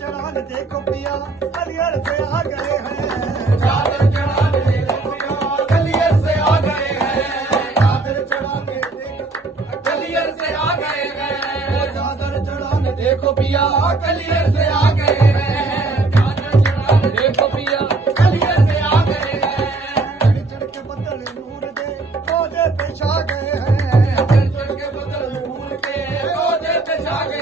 चढ़ान देखो पिया हरियर से आ गए हैं। चादर चढ़ान देखो पिया हरियर आ गए हैं। चादर चढ़ान देखो हरियर से आ गए हैं। चादर चढ़ान देखो पिया हरियर से आ गए हैं। चादर चढ़ान देखो पिया हरियर से आ गए हैं। बदल नूर दे पौधे हैं। चढ़ के बदल नूर के गए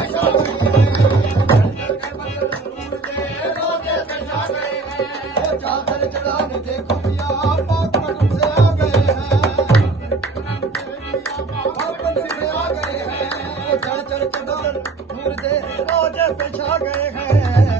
हैं। चढ़ चढ़ मुर्दे बदल से छा गए हैं।